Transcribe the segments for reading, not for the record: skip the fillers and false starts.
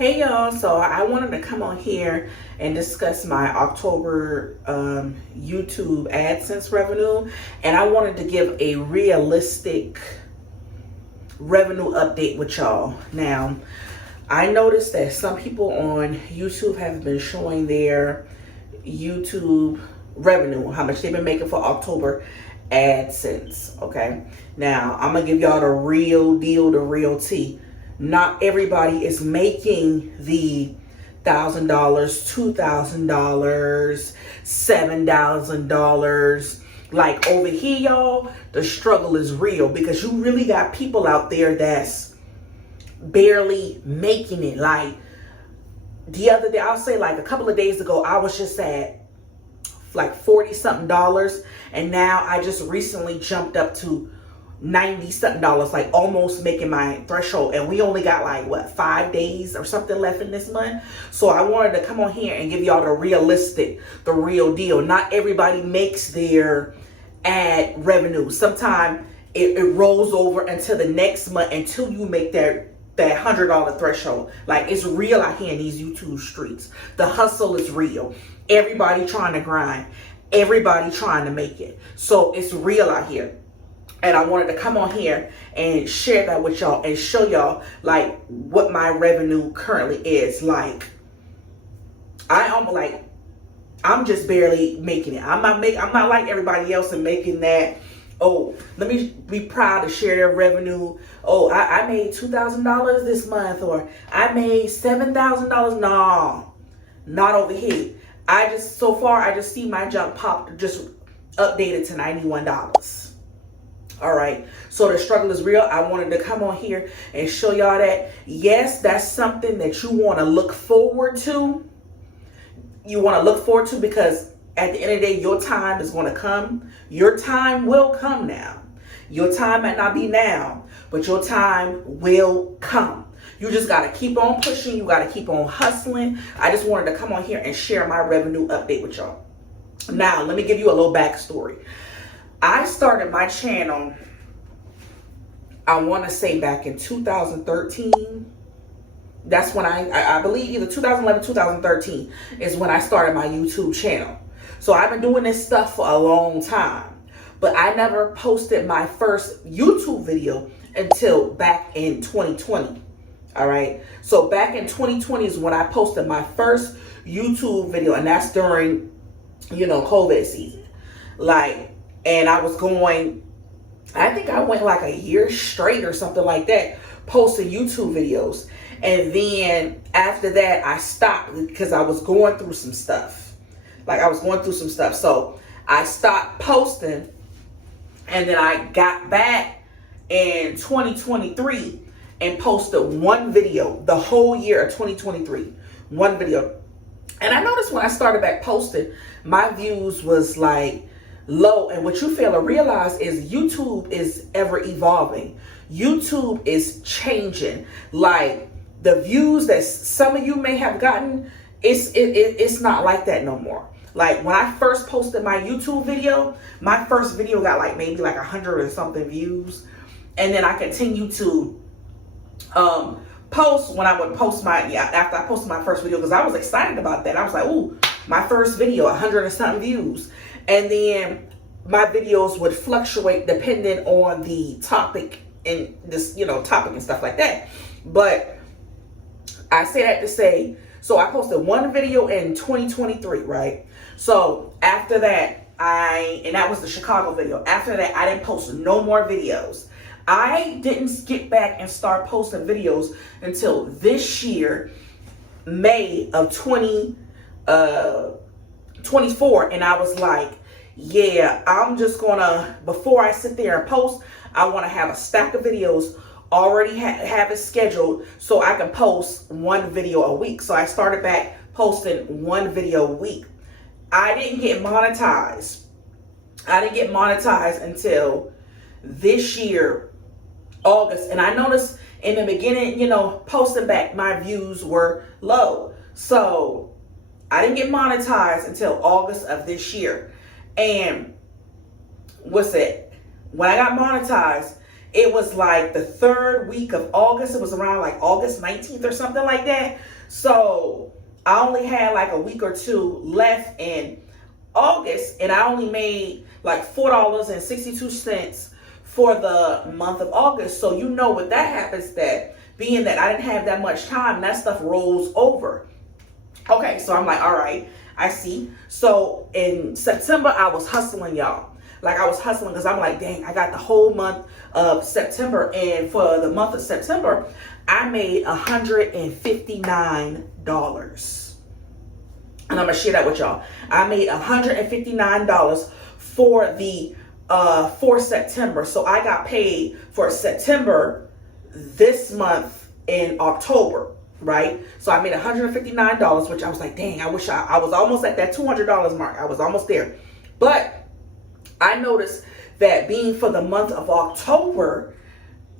Hey y'all, so I wanted to come on here and discuss my October YouTube AdSense revenue, and I wanted to give a realistic revenue update with y'all. Now, I noticed that some people on YouTube have been showing their YouTube revenue, how much they've been making for October AdSense, okay? Now, I'm gonna give y'all the real deal, the real tea. Not everybody is making the $1,000, $2,000, $7,000. Like over here, y'all, the struggle is real because you really got people out there that's barely making it. Like the other day, I'll say like a couple of days ago, I was just at like 40 something dollars, and now I just recently jumped up to 90 something dollars, like almost making my threshold, and we only got like what, 5 days or something left in this month. So I wanted to come on here and give y'all the realistic, the real deal. Not everybody makes their ad revenue. Sometimes it rolls over until the next month until you make that $100 threshold. Like, it's real out here in these YouTube streets. The hustle is real. Everybody trying to grind, everybody trying to make it. So it's real out here. And I wanted to come on here and share that with y'all and show y'all like what my revenue currently is. Like, I'm just barely making it. I'm not like everybody else and making that. Oh, let me be proud to share their revenue. Oh, I made $2,000 this month, or I made $7,000. No, not over here. So far I just see my jump pop, just updated to $91. All right, so the struggle is real. I wanted to come on here and show y'all that, yes, that's something that you want to look forward to. You want to look forward to, because at the end of the day, your time is going to come. Your time will come now. Your time might not be now, but your time will come. You just got to keep on pushing. You got to keep on hustling. I just wanted to come on here and share my revenue update with y'all. Now, let me give you a little backstory. I started my channel, I want to say back in 2013. That's when I believe either 2011, 2013 is when I started my YouTube channel. So I've been doing this stuff for a long time, but I never posted my first YouTube video until back in 2020. All right. So back in 2020 is when I posted my first YouTube video, and that's during, COVID season. And I was going, I think I went like a year straight or something like that, posting YouTube videos. And then after that, I stopped because I was going through some stuff. So I stopped posting, and then I got back in 2023 and posted one video the whole year of 2023, one video. And I noticed when I started back posting, my views was like low. And what you fail to realize is YouTube is ever evolving. YouTube is changing. Like, the views that some of you may have gotten, it's not like that no more. Like, when I first posted my YouTube video, my first video got like maybe like 100 and something views. And then I continued to post when I would post after I posted my first video, because I was excited about that. I was like, ooh, my first video, 100 and something views. And then my videos would fluctuate depending on the topic and this, topic and stuff like that. But I say that to say, so I posted one video in 2023, right? So after that, and that was the Chicago video. After that, I didn't post no more videos. I didn't get back and start posting videos until this year, May of 2024. And I was like, yeah, I'm just gonna, before I sit there and post, I want to have a stack of videos already have it scheduled so I can post one video a week. So I started back posting one video a week. I didn't get monetized. Until this year, August. And I noticed in the beginning, posting back, my views were low. So I didn't get monetized until August of this year. And when I got monetized, It was like the third week of August. It was around like August 19th or something like that. So I only had like a week or two left in August, and I only made like $4.62 for the month of August. So you know what that happens, that being that I didn't have that much time, that stuff rolls over. Okay, so I'm like, all right, I see. So in September, I was hustling, y'all. Like, I was hustling because I'm like, dang, I got the whole month of September. And for the month of September, I made $159. And I'm going to share that with y'all. I made $159 for September. So I got paid for September this month in October, right? So I made $159, which I was like, dang, I wish I was almost at that $200 mark. I was almost there. But I noticed that being for the month of October,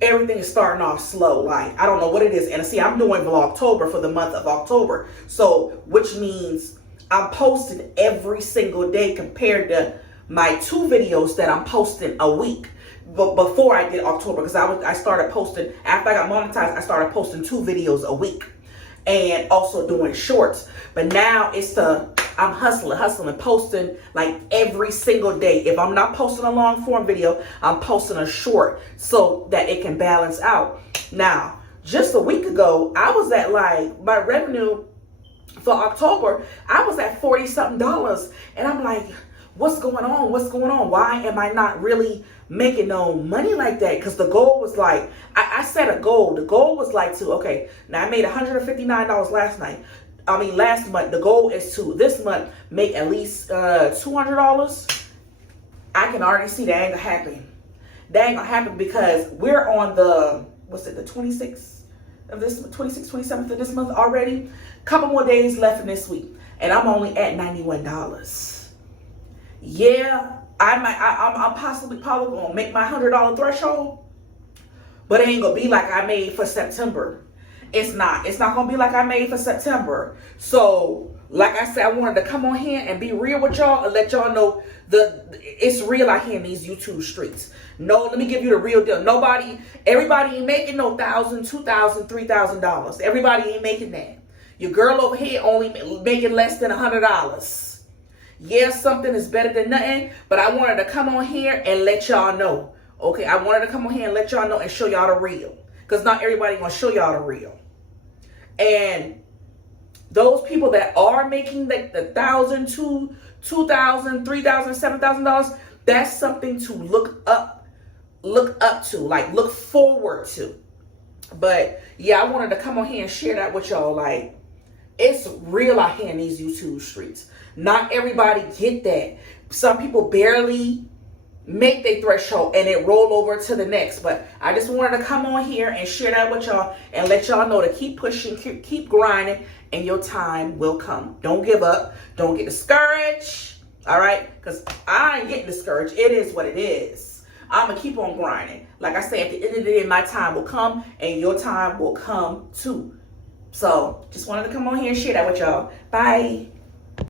everything is starting off slow. Like, I don't know what it is. And see, I'm doing Vlogtober for the month of October. So, which means I'm posting every single day compared to my 2 videos that I'm posting a week. But before I did October, because I started posting, after I got monetized, I started posting 2 videos a week. And also doing shorts. But now I'm hustling, posting like every single day. If I'm not posting a long form video, I'm posting a short so that it can balance out. Now, just a week ago, I was at like, my revenue for October, I was at $40 something. And I'm like, what's going on? What's going on? Why am I not really making no money like that? Because the goal was like, I set a goal. The goal was like okay, now I made $159 last month. The goal is to this month make at least $200. I can already see that ain't gonna happen. That ain't gonna happen because we're on the 26th of this, 26th, 27th of this month already. Couple more days left in this week, and I'm only at $91. Yeah, I'm probably gonna make my $100 threshold, but it ain't gonna be like I made for September. It's not gonna be like I made for September. So, like I said, I wanted to come on here and be real with y'all and let y'all know it's real out here in these YouTube streets. No, let me give you the real deal. Everybody ain't making no $1,000, $2,000, $3,000. Everybody ain't making that. Your girl over here only making less than $100. Yes, something is better than nothing, but I wanted to come on here and let y'all know. Okay, I wanted to come on here and let y'all know and show y'all the real. Because not everybody gonna show y'all the real. And those people that are making like the $1,000, $2,000, $3,000, $7,000, that's something to look up to, like look forward to. But yeah, I wanted to come on here and share that with y'all. Like, it's real out here in these YouTube streets. Not everybody get that. Some people barely make their threshold and it roll over to the next. But I just wanted to come on here and share that with y'all and let y'all know to keep pushing, keep grinding, and your time will come. Don't give up. Don't get discouraged. All right? Because I ain't getting discouraged. It is what it is. I'm going to keep on grinding. Like I said, at the end of the day, my time will come and your time will come too. So just wanted to come on here and share that with y'all. Bye.